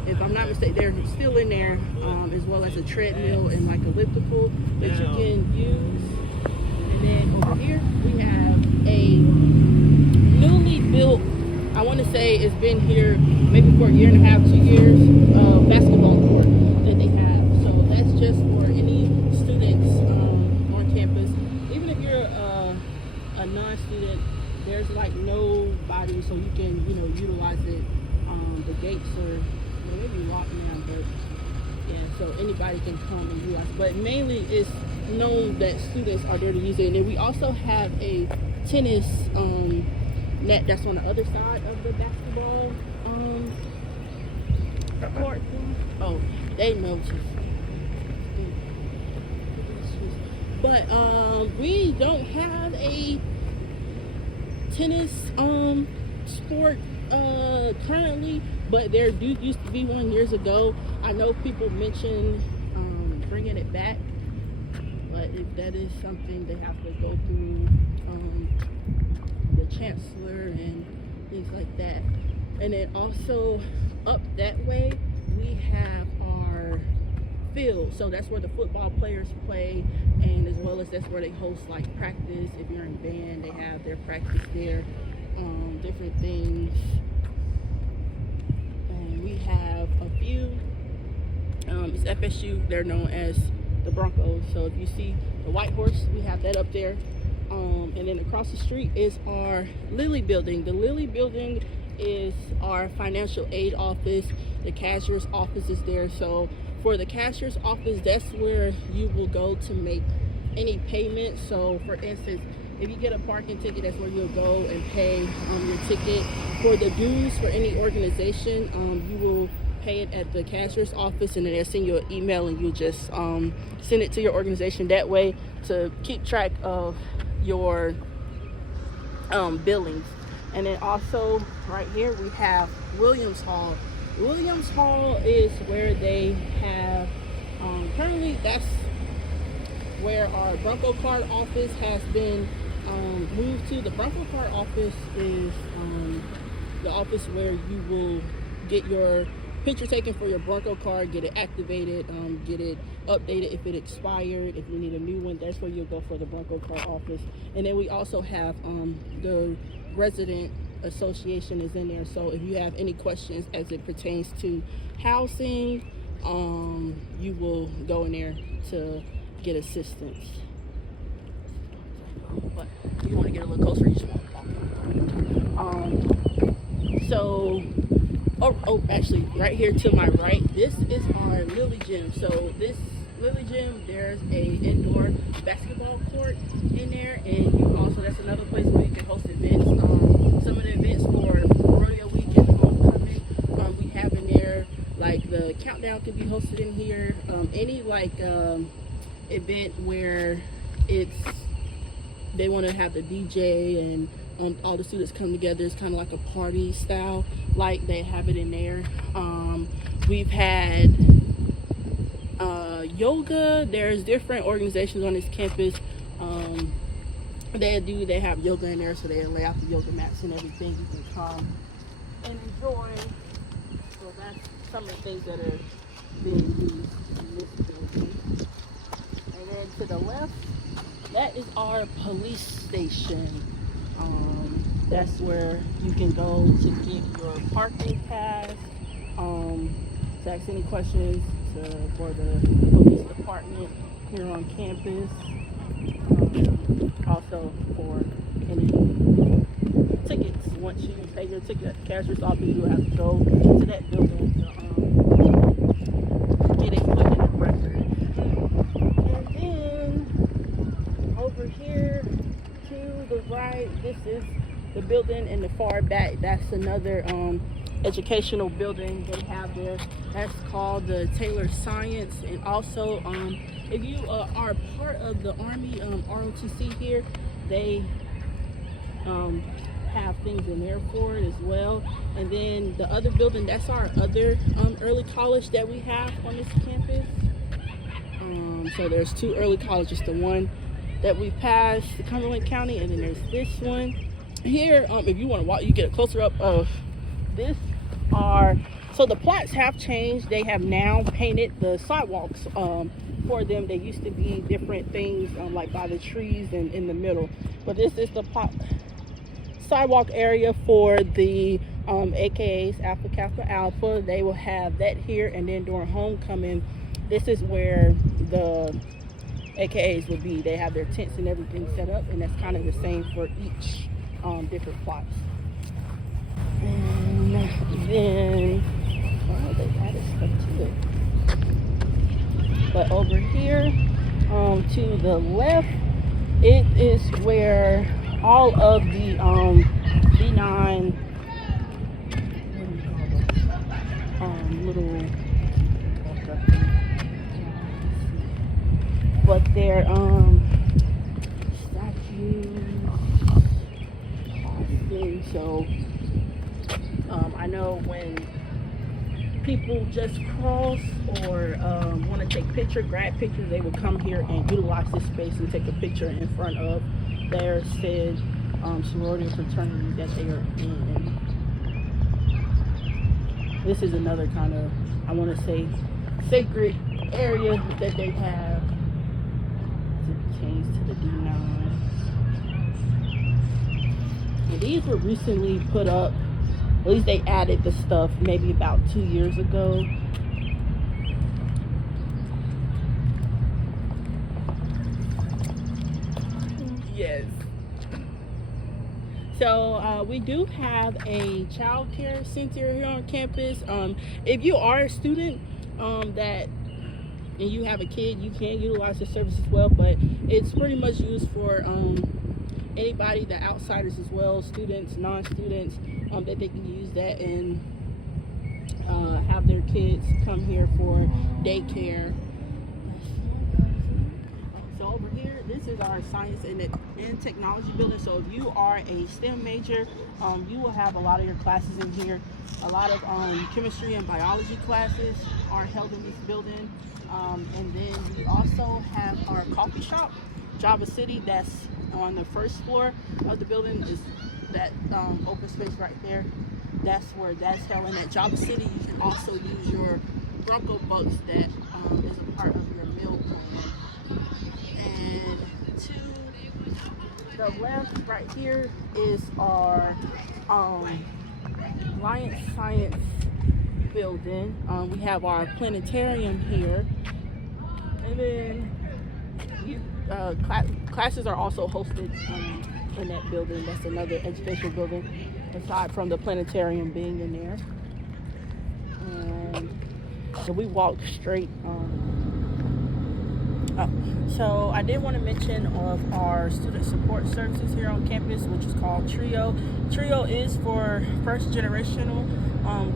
If I'm not mistaken, they're still in there, as well as a treadmill and like elliptical that you can use. And then over here we have a newly built, I want to say it's been here maybe for a year and a half, 2 years, basketball court that they have. So that's just for any students on campus. Even if you're a non-student, there's like nobody, so you can, you know, utilize it. The gates are maybe locked now, but yeah, so anybody can come and utilize it. But mainly it's known that students are there to use it. And then we also have a tennis net that's on the other side of the basketball court. Oh, they know too. But we don't have a tennis sport currently, but there used to be one years ago. I know people mentioned bringing it back, but if that is something they have to go through the chancellor and things like that. And then also up that way we have our field, so that's where the football players play, and as well as that's where they host like practice. If you're in band, they have their practice there, different things. And we have a few, it's FSU, they're known as the Broncos. So if you see the white horse, we have that up there. And then across the street is our Lilly building. The Lilly building is our financial aid office. The cashier's office is there. So for the cashier's office, that's where you will go to make any payments. So for instance, If you get a parking ticket, that's where you'll go and pay your ticket. For the dues for any organization, you will pay it at the cashier's office, and then they'll send you an email, and you'll just send it to your organization that way to keep track of your billings. And then also right here we have Williams Hall. Williams Hall is where they have currently, that's where our Bronco card office has been moved to. The Bronco card office is the office where you will get your picture taken for your Bronco card, get it activated, get it updated if it expired. If you need a new one, that's where you'll go for the Bronco card office. And then we also have the resident association is in there, so if you have any questions as it pertains to housing, you will go in there to get assistance. But if you want to get a little closer, you just want to walk. Actually, right here to my right, this is our Lily Gym. So this Lily Gym, there's a indoor basketball court in there, and you also, that's another place where you can host events. Some of the events for Rodeo Week and Homecoming, we have in there, like the countdown can be hosted in here. Any like event where they want to have the DJ and all the students come together. It's kind of like a party style, like they have it in there. We've had yoga. There's different organizations on this campus. They have yoga in there, so they lay out the yoga mats and everything. You can come and enjoy. So that's some of the things that are being used in this building. And then to the left, that is our police station. That's where you can go to get your parking pass, to ask any questions for the police department here on campus. Also for any tickets. Once you pay your ticket at the cashier's office, you have to go to that building to get it put in the record. And then over here to the right, this is the building in the far back. That's another educational building they have there. That's called the Taylor Science. And also if you are part of the Army ROTC here, they have things in there for it as well. And then the other building, that's our other early college that we have on this campus. So there's two early colleges, the one that we passed, the Cumberland County, and then there's this one here. If you want to walk, you get a closer up of this. So the plots have changed. They have now painted the sidewalks for them. They used to be different things like by the trees and in the middle, but this is the sidewalk area for the AKAs, Alpha Kappa Alpha. They will have that here, and then during homecoming, this is where the AKAs would be. They have their tents and everything set up, and that's kind of the same for each different plots. And then they added stuff to it. But over here to the left, it is where all of the B9 little, but they're statues. So I know when people just cross or want to take grab pictures, they would come here and utilize this space and take a picture in front of their said sorority or fraternity that they are in. This is another kind of, I want to say, sacred area that they have. It pertains to the D9. And these were recently put up, at least they added the stuff maybe about 2 years ago. Yes. So we do have a child care center here on campus. If you are a student and you have a kid, you can utilize the service as well, but it's pretty much used for anybody, the outsiders as well, students, non-students, that they can use that and have their kids come here for daycare. So over here, this is our science and technology building. So if you are a STEM major, you will have a lot of your classes in here. A lot of chemistry and biology classes are held in this building. And then we also have our coffee shop, Java City, that's on the first floor of the building. Is that open space right there. That's where that's held. And at Java City, you can also use your Bronco Bucks that is a part of your meal plan. And to the left right here is our Lions Science building. We have our planetarium here. And then classes are also hosted in that building. That's another educational building aside from the planetarium being in there. And so we walked straight up. So I did want to mention of our student support services here on campus, which is called TRIO. TRIO is for first generational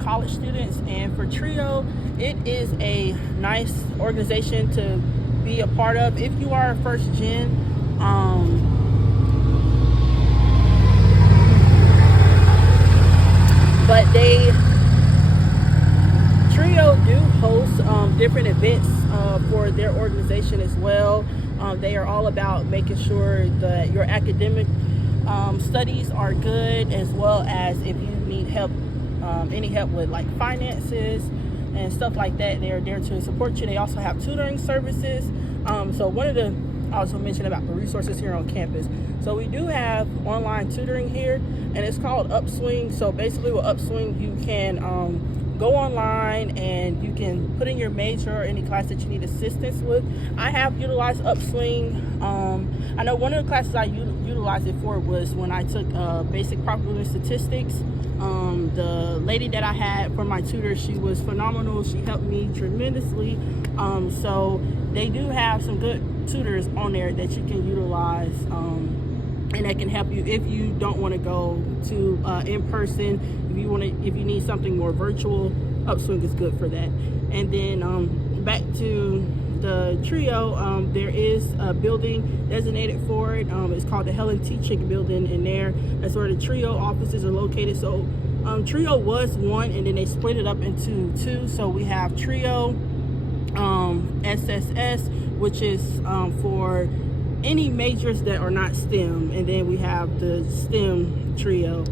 college students, and for TRIO, it is a nice organization to be a part of if you are a first gen. But TRIO do host different events for their organization as well. They are all about making sure that your academic studies are good, as well as if you need help, any help with like finances and stuff like that, they are there to support you. They also have tutoring services. So one of the, I also mentioned about the resources here on campus. So we do have online tutoring here, and it's called Upswing. So basically with Upswing, you can go online and you can put in your major or any class that you need assistance with. I have utilized Upswing. I know one of the classes I utilized it for was when I took basic probability statistics. The lady that I had for my tutor, she was phenomenal. She helped me tremendously. So they do have some good tutors on there that you can utilize, and that can help you if you don't want to go to in person. If you need something more virtual, Upswing is good for that. And then back to the TRIO, there is a building designated for it. It's called the Helen T. Chick building in there. That's where the TRIO offices are located. So TRIO was one, and then they split it up into two. So we have TRIO SSS, which is for any majors that are not STEM, and then we have the STEM TRIO.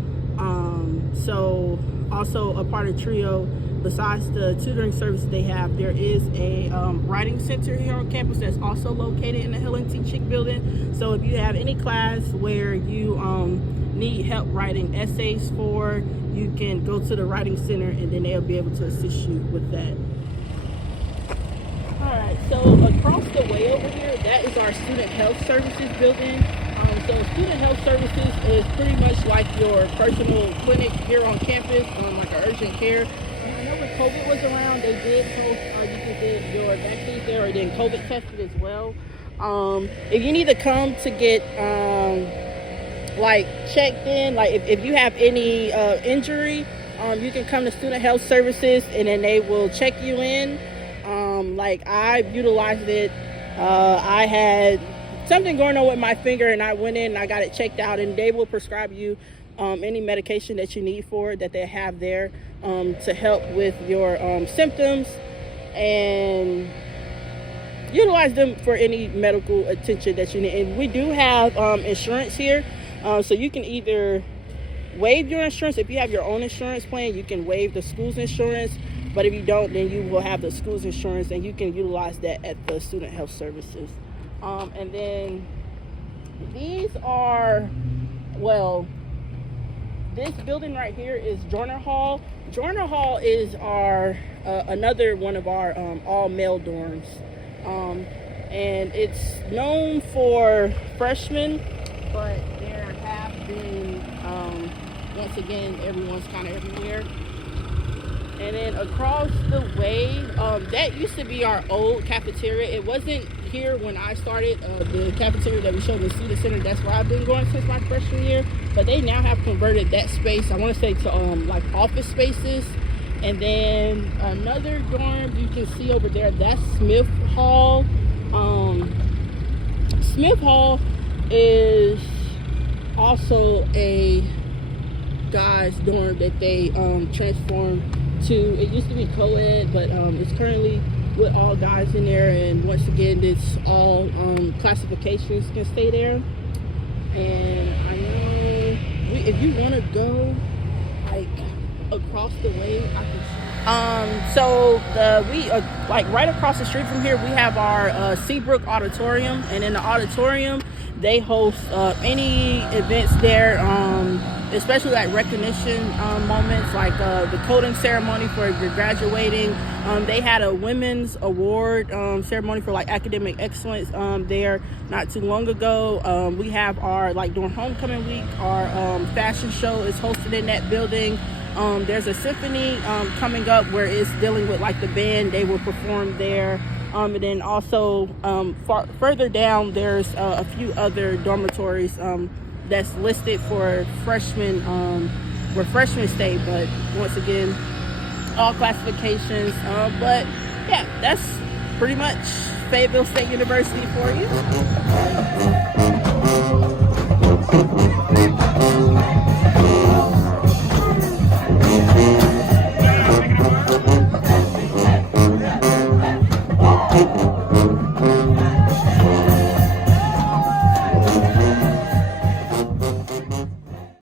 So also a part of TRIO, besides the tutoring services they have, there is a writing center here on campus that's also located in the Helen T. Chick building. So if you have any class where you need help writing essays for, you can go to the writing center, and then they'll be able to assist you with that. Alright, so across the way over here, that is our student health services building. So student health services is pretty much like your personal clinic here on campus, like an urgent care. I know when COVID was around, they did host, you can get your vaccines there, or then COVID tested as well. If you need to come to get like checked in, like if you have any injury, you can come to student health services, and then they will check you in. Like I've utilized it. I had something going on with my finger, and I went in and I got it checked out, and they will prescribe you any medication that you need for it, that they have there to help with your symptoms, and utilize them for any medical attention that you need. And we do have insurance here, so you can either waive your insurance. If you have your own insurance plan, you can waive the school's insurance, but if you don't, then you will have the school's insurance, and you can utilize that at the student health services. And then these are, well, this building right here is Joyner Hall. Joyner Hall is our another one of our all-male dorms, and it's known for freshmen, but there have been once again, everyone's kind of everywhere. And then across the way, that used to be our old cafeteria. It wasn't here when I started. The cafeteria that we showed in the student center, that's where I've been going since my freshman year. But they now have converted that space, I want to say, to like office spaces. And then another dorm you can see over there, that's Smith Hall. Smith Hall is also a guys dorm that they transformed to. It used to be co-ed, but it's currently with all guys in there, and once again it's all classifications can stay there. And I know if you want to go like across the way, I can so we like right across the street from here we have our Seabrook Auditorium, and in the auditorium they host any events there, especially like recognition moments, like the coding ceremony for if you're graduating. They had a women's award ceremony for like academic excellence there not too long ago. We have our, like during homecoming week, our fashion show is hosted in that building. There's a symphony coming up where it's dealing with like the band. They will perform there. And then also further down there's a few other dormitories that's listed for freshmen, where freshmen stay, but once again all classifications. But yeah, that's pretty much Fayetteville State University for you.